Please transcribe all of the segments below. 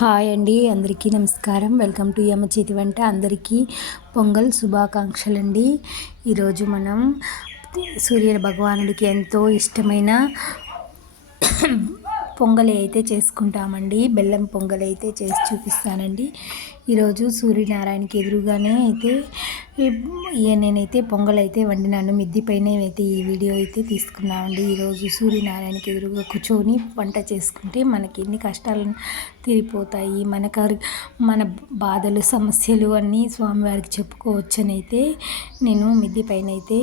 Hi అండి అందరికీ నమస్కారం. వెల్కమ్ టు యమ చేతి వంట. అందరికీ పొంగల్ శుభాకాంక్షలు అండి ఈరోజు మనం సూర్య భగవానుడికి ఎంతో ఇష్టమైన పొంగలి అయితే చేసుకుంటామండి. బెల్లం పొంగలి అయితే చేసి చూపిస్తానండి. ఈరోజు సూర్యనారాయణకి ఎదురుగానే అయితే నేనైతే పొంగల్ అయితే వండినాను. మిద్దిపైనే అయితే ఈ వీడియో అయితే తీసుకున్నామండి. ఈరోజు సూర్యనారాయణకి ఎదురుగా కూర్చొని వంట చేసుకుంటే మనకి ఎన్ని కష్టాలు తీరిపోతాయి మన మన బాధలు సమస్యలు అన్నీ స్వామివారికి చెప్పుకోవచ్చని అయితే నేను మిద్ది పైన అయితే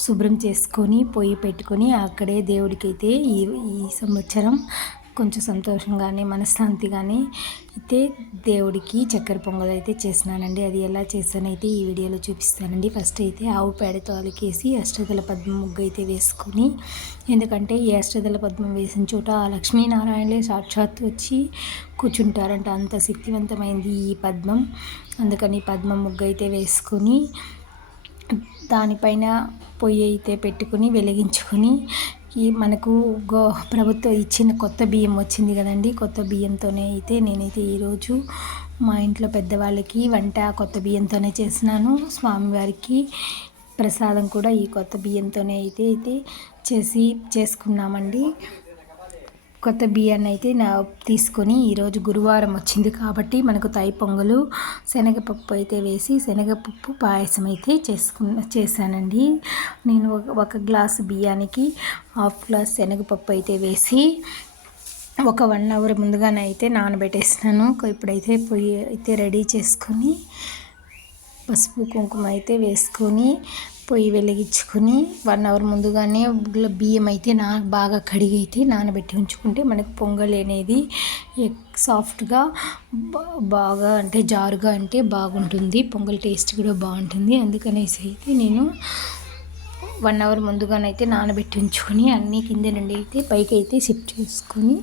శుభ్రం చేసుకొని పొయ్యి పెట్టుకొని అక్కడే దేవుడికైతే ఈ ఈ సంవత్సరం కొంచెం సంతోషంగానే మనశ్శాంతిగానే అయితే దేవుడికి చక్కెర పొంగల్ అయితే చేసినానండి. అది ఎలా చేస్తానైతే ఈ వీడియోలో చూపిస్తానండి. ఫస్ట్ అయితే ఆవు పేడతో అలికేసి అష్టదల పద్మ ముగ్గు అయితే వేసుకొని ఎందుకంటే ఈ అష్టదల పద్మం వేసిన చోట ఆ లక్ష్మీనారాయణలే సాక్షాత్ వచ్చి కూర్చుంటారంట. అంత శక్తివంతమైంది ఈ పద్మం. అందుకని పద్మ ముగ్గు అయితే వేసుకొని దానిపైన పొయ్యి అయితే పెట్టుకుని వెలిగించుకొని ఈ మనకు గో ప్రభుత్వం ఇచ్చిన కొత్త బియ్యం వచ్చింది కదండి. కొత్త బియ్యంతోనే అయితే నేనైతే ఈరోజు మా ఇంట్లో పెద్దవాళ్ళకి వంట కొత్త బియ్యంతోనే చేసినాను స్వామివారికి ప్రసాదం కూడా ఈ కొత్త బియ్యంతోనే అయితే అయితే చేసి చేసుకున్నామండి. కొత్త బియ్యాన్ని అయితే నా తీసుకొని ఈరోజు గురువారం వచ్చింది కాబట్టి మనకు తై పొంగలు శనగపప్పు అయితే వేసి శనగపప్పు పాయసం అయితే చేసుకున్న చేశానండి. నేను ఒక గ్లాసు బియ్యానికి హాఫ్ గ్లాస్ శనగపప్పు అయితే వేసి ఒక వన్ అవర్ ముందుగానే అయితే నానబెట్టేసినాను ఇప్పుడైతే పొయ్యి అయితే రెడీ చేసుకొని పసుపు కుంకుమ అయితే వేసుకొని పొయ్యి వెలిగించుకొని వన్ అవర్ ముందుగానే బియ్యం అయితే నా బాగా కడిగి అయితే నానబెట్టి ఉంచుకుంటే మనకు పొంగల్ అనేది సాఫ్ట్గా బాగా అంటే జారుగా అంటే బాగుంటుంది. పొంగల్ టేస్ట్ కూడా బాగుంటుంది. అందుకనేసి అయితే నేను వన్ అవర్ ముందుగానైతే నానబెట్టి ఉంచుకొని అన్నీ కింద నుండి అయితే పైకి అయితే షిఫ్ట్ చేసుకొని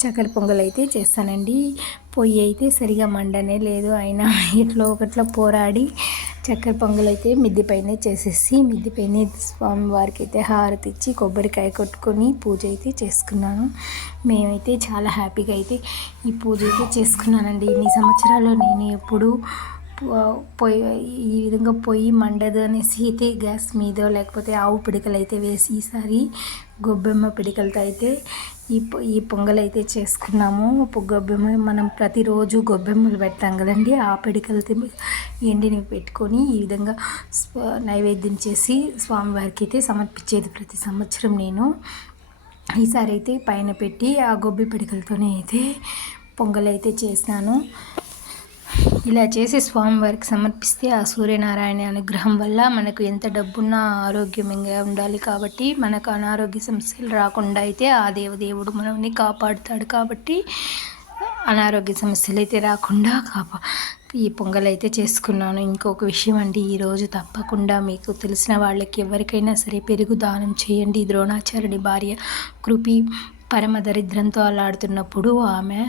చక్కెర పొంగల్ అయితే చేస్తానండి. పొయ్యి అయితే సరిగా మండనే లేదు. అయినా ఇట్లా ఒకట్లో పోరాడి చక్కెర పొంగల్ అయితే మిద్దిపైనే చేసేసి మిద్దిపైనే స్వామివారికి అయితే హారతి ఇచ్చి కొబ్బరికాయ కొట్టుకొని పూజ అయితే చేసుకున్నాను. మేమైతే చాలా హ్యాపీగా అయితే ఈ పూజ అయితే చేసుకున్నానండి. ఇన్ని సంవత్సరాలు నేను ఎప్పుడు పొయ్యి ఈ విధంగా పొయ్యి మండదు అనేసి అయితే గ్యాస్ మీద లేకపోతే ఆవు పిడికలు అయితే వేసి ఈసారి గొబ్బెమ్మ పిడికలతో అయితే ఈ ఈ పొంగల్ అయితే చేసుకున్నాము. గొబ్బెమ్మ మనం ప్రతిరోజు గొబ్బెమ్మలు పెడతాం కదండి. ఆ పిడికలతో ఎండిని పెట్టుకొని ఈ విధంగా నైవేద్యం చేసి స్వామివారికి అయితే సమర్పించేది ప్రతి సంవత్సరం నేను. ఈసారి అయితే పైన పెట్టి ఆ గొబ్బి పిడికలతోనే అయితే పొంగల్ అయితే చేసినాను. ఇలా చేసి స్వామివారికి సమర్పిస్తే ఆ సూర్యనారాయణ అనుగ్రహం వల్ల మనకు ఎంత డబ్బున్నా ఆరోగ్యంగా ఉండాలి కాబట్టి మనకు అనారోగ్య సమస్యలు రాకుండా అయితే ఆ దేవదేవుడు మనల్ని కాపాడుతాడు కాబట్టి అనారోగ్య సమస్యలు అయితే రాకుండా కాపా ఈ పొంగల్ అయితే చేసుకున్నాను. ఇంకొక విషయం అండి ఈరోజు తప్పకుండా మీకు తెలిసిన వాళ్ళకి ఎవరికైనా సరే పెరుగు దానం చేయండి. ద్రోణాచార్యుడి భార్య కృపి పరమ దరిద్రంతో అలాడుతున్నప్పుడు ఆమె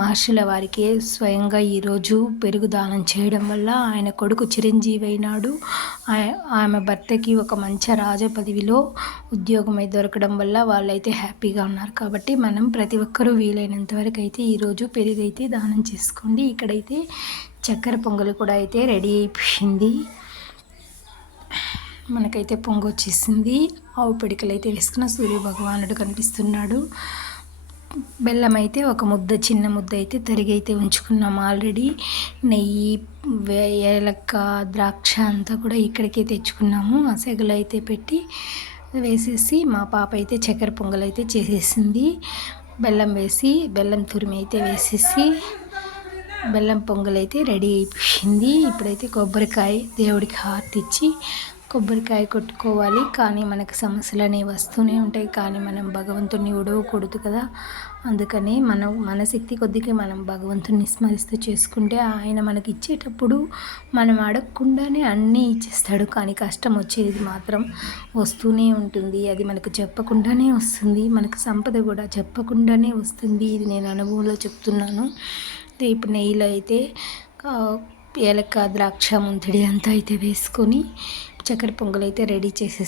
మహర్షుల వారికి స్వయంగా ఈరోజు పెరుగు దానం చేయడం వల్ల ఆయన కొడుకు చిరంజీవి అయినాడు. ఆమె భర్తకి ఒక మంచి రాజ పదవిలో ఉద్యోగం దొరకడం వల్ల వాళ్ళైతే హ్యాపీగా ఉన్నారు. కాబట్టి మనం ప్రతి ఒక్కరూ వీలైనంత వరకు అయితే ఈరోజు పెరుగు అయితే దానం చేసుకోండి. ఇక్కడైతే చక్కెర పొంగల్ కూడా అయితే రెడీ అయిపోయింది. మనకైతే పొంగు వచ్చేసింది. ఆవు పిడికలు అయితే వేసుకున్న సూర్య భగవానుడు కనిపిస్తున్నాడు. బెల్లం అయితే ఒక ముద్ద చిన్న ముద్ద అయితే తరిగి అయితే ఉంచుకున్నాం ఆల్రెడీ. నెయ్యి ఏలక్క ద్రాక్ష అంతా కూడా ఇక్కడికే తెచ్చుకున్నాము. ఆ సెగలు అయితే పెట్టి వేసేసి మా పాప అయితే చక్కెర పొంగల్ అయితే చేసేసింది. బెల్లం వేసి బెల్లం తురిమి అయితే వేసేసి బెల్లం పొంగల్ అయితే రెడీ అయిపోయింది. ఇప్పుడైతే కొబ్బరికాయ దేవుడికి హారతి ఇచ్చి కొబ్బరికాయ కొట్టుకోవాలి. కానీ మనకు సమస్యలు అనేవి వస్తూనే ఉంటాయి. కానీ మనం భగవంతుని ఉడవకూడదు కదా. అందుకని మనం మన శక్తి కొద్దిగా మనం భగవంతుని స్మరిస్తూ చేసుకుంటే ఆయన మనకి ఇచ్చేటప్పుడు మనం అడగకుండానే అన్నీ ఇచ్చేస్తాడు. కానీ కష్టం వచ్చేది మాత్రం వస్తూనే ఉంటుంది. అది మనకు చెప్పకుండానే వస్తుంది. మనకు సంపద కూడా చెప్పకుండానే వస్తుంది. ఇది నేను అనుభవంలో చెప్తున్నాను. ఇప్పుడు నెయ్యిలో అయితే ఏలక్క ద్రాక్ష ముంతడి అంతా అయితే వేసుకొని చక్కెర పొంగల్ అయితే రెడీ చేసేసి